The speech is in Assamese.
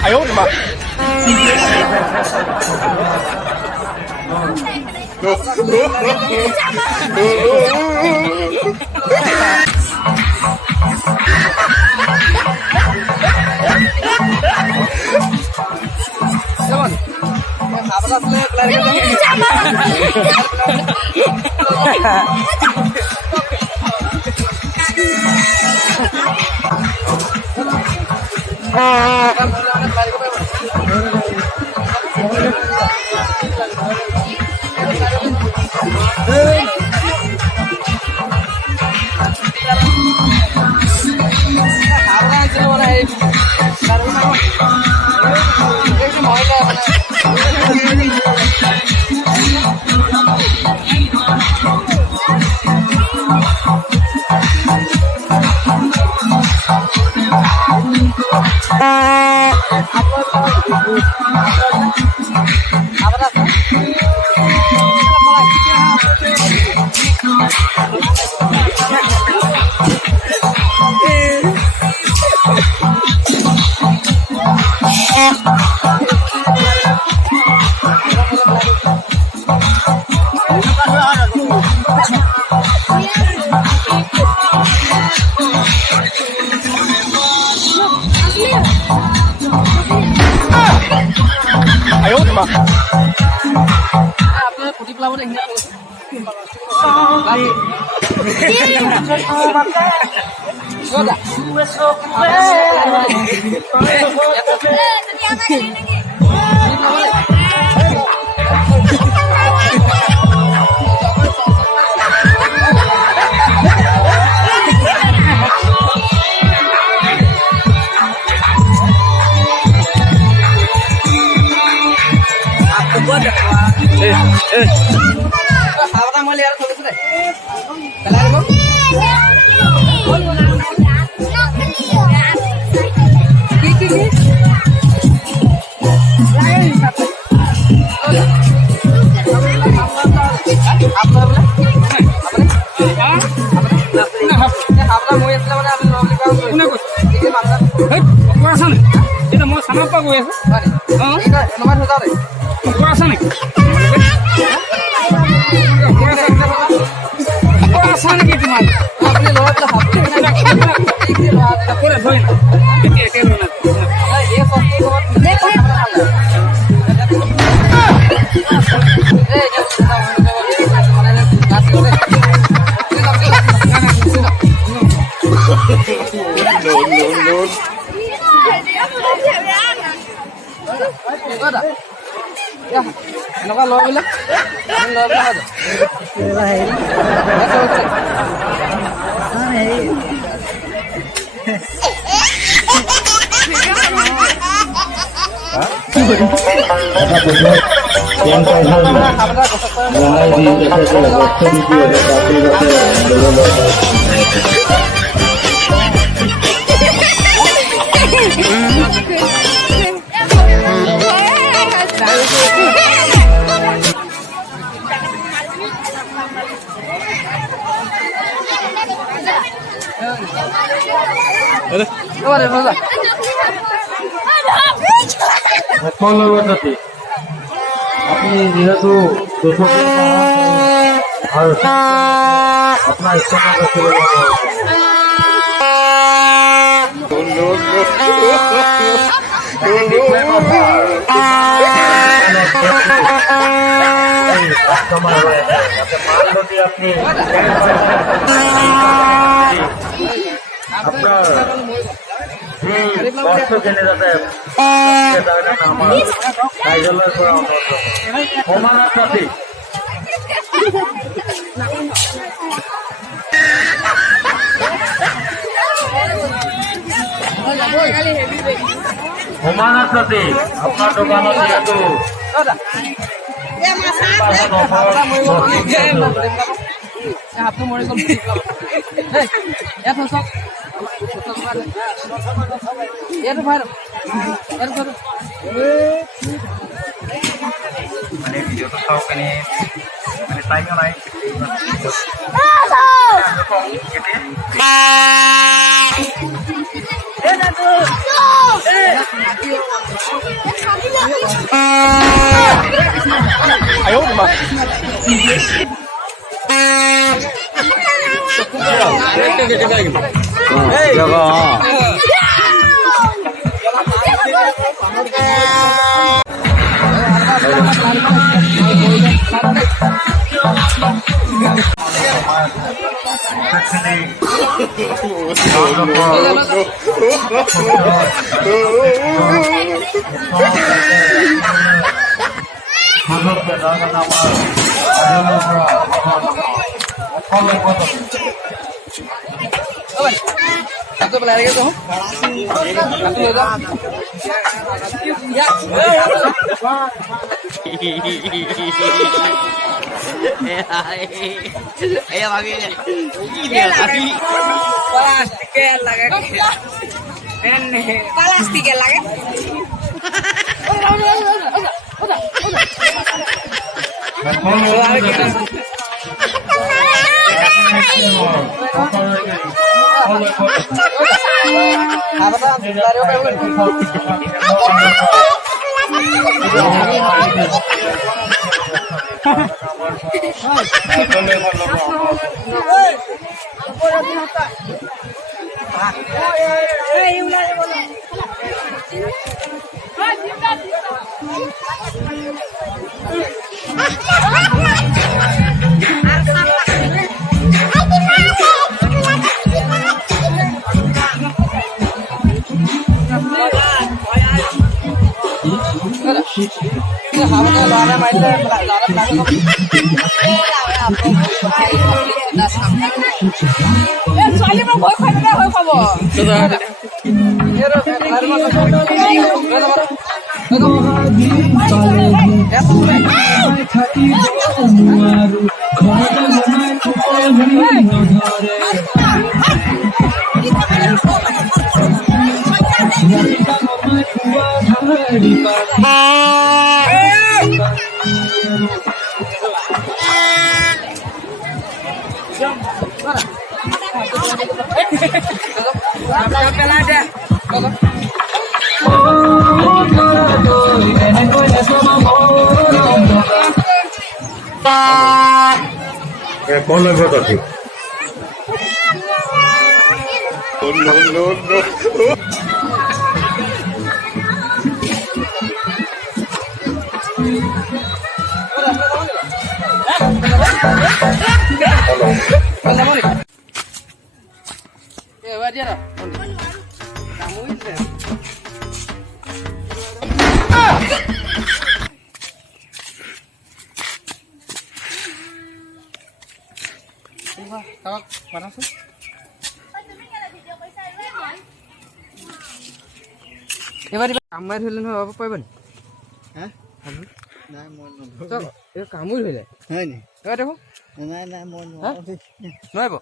哎呦我的妈哎呦我的妈এটা মই চামাৰ পৰা গৈ আছো আছে নেকি আছা নেকি তোমাৰ এনেকুৱা লয়বিলাক আপনি যেহেতু আপনার ইচ্ছা আপনি আপনার কষ্ট জেনে যাতে আমার কার্যালয় করা সমানার সাথে সমানার সাথে আপনার দোকানত যেহেতু হাতটো মৰি গ'ল ইয়াত চাওক ইয়াত ভাই আপুনি ভিডিঅ'টো চাওক এনেই মানে টাইমো নাই Satu pelari gitu. Satu lagi. Ya. Ayo bagi. Ini lagi. Plastik lagi. Ini plastik lagi. कौन लग रहा था এবাৰ কামাই ধৰিলে নহয় বাবু পাৰিব নি কামুৰি ধৰিলে হয় নি এবাৰ দেখোন নাই নাই মই নোৱাৰিব